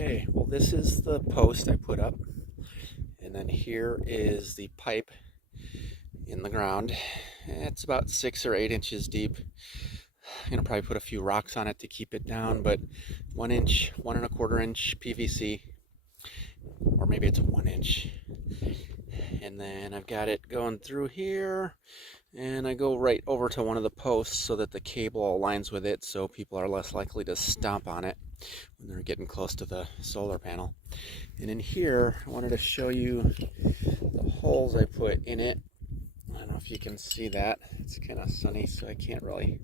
Okay, well this is the post I put up, and then here is the pipe in the ground. It's about 6 or 8 inches deep. I'm gonna probably put a few rocks on it to keep it down, but 1 inch, 1 1/4 inch PVC, or maybe it's 1 inch. And then I've got it going through here, and I go right over to one of the posts so that the cable aligns with it, so people are less likely to stomp on it when they're getting close to the solar panel. And in here, I wanted to show you the holes I put in it. I don't know if you can see that. It's kind of sunny, so I can't really.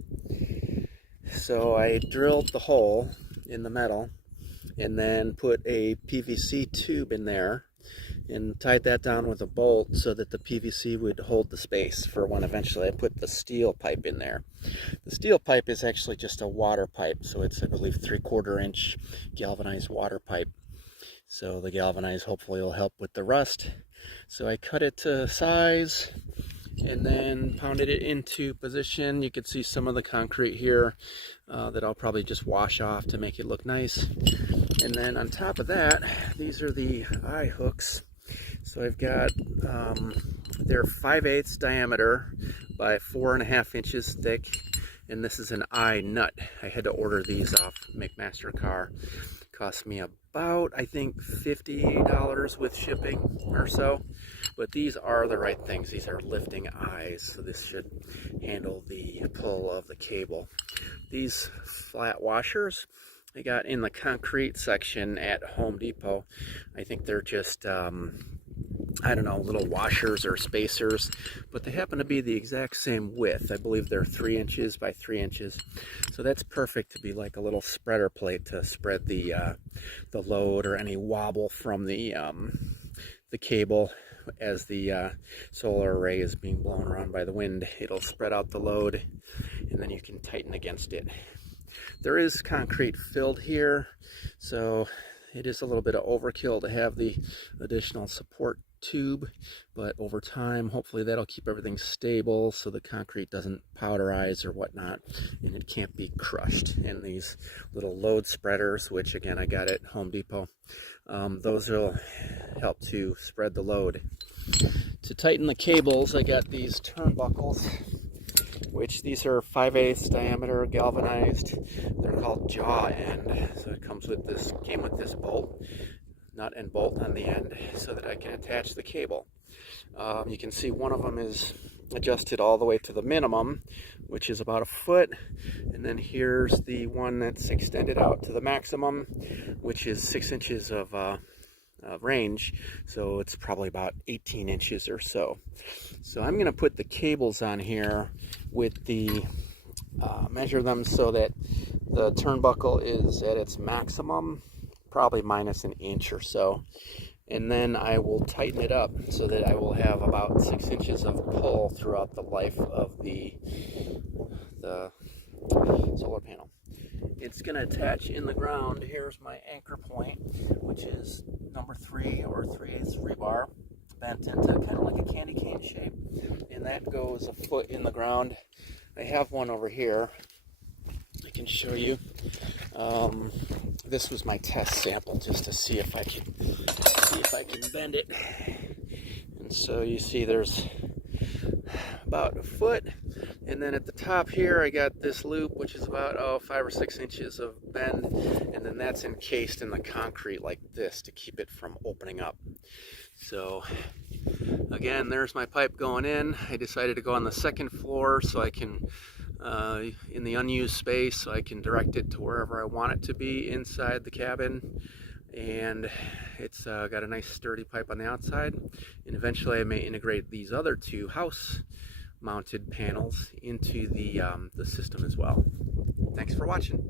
So I drilled the hole in the metal and then put a PVC tube in there and tied that down with a bolt so that the PVC would hold the space for when eventually I put the steel pipe in there. The steel pipe is actually just a water pipe, so it's, I believe, 3/4 inch galvanized water pipe. So the galvanized hopefully will help with the rust. So I cut it to size and then pounded it into position. You can see some of the concrete here that I'll probably just wash off to make it look nice. And then on top of that, these are the eye hooks. So I've got, they're 5/8 diameter by 4.5 inches thick, and this is an eye nut. I had to order these off McMaster-Carr. Cost me about, I think, $50 with shipping or so. But these are the right things. These are lifting eyes, so this should handle the pull of the cable. These flat washers I got in the concrete section at Home Depot. I think they're just, I don't know, little washers or spacers, but they happen to be the exact same width. I believe they're 3 inches by 3 inches. So that's perfect to be like a little spreader plate to spread the load or any wobble from the cable as the solar array is being blown around by the wind. It'll spread out the load, and then you can tighten against it. There is concrete filled here, so it is a little bit of overkill to have the additional support tube, but over time hopefully that'll keep everything stable so the concrete doesn't powderize or whatnot, and it can't be crushed. And these little load spreaders, which again I got at Home Depot, those will help to spread the load. To tighten the cables, I got these turnbuckles, which these are 5/8 diameter galvanized. They're called jaw end. So it came with this bolt, nut and bolt on the end, so that I can attach the cable. You can see one of them is adjusted all the way to the minimum, which is about 1 foot, and then here's the one that's extended out to the maximum, which is 6 inches of range, so it's probably about 18 inches or so. So I'm going to put the cables on here with the measure them so that the turnbuckle is at its maximum, probably minus 1 inch or so, and then I will tighten it up so that I will have about 6 inches of pull throughout the life of the solar panel. It's going to attach in the ground. Here's my anchor point, which is number 3 or 3/8 rebar, bent into kind of like a candy cane shape, and that goes 1 foot in the ground. I have one over here I can show you. This was my test sample just to see if I can bend it. And so you see there's about 1 foot, and then at the top here I got this loop which is about 5 or 6 inches of bend, and then that's encased in the concrete like this to keep it from opening up. So again, there's my pipe going in. I decided to go on the 2nd floor so I can in the unused space, so I can direct it to wherever I want it to be inside the cabin. And it's got a nice sturdy pipe on the outside, and eventually I may integrate these other 2 house mounted panels into the system as well. Thanks for watching.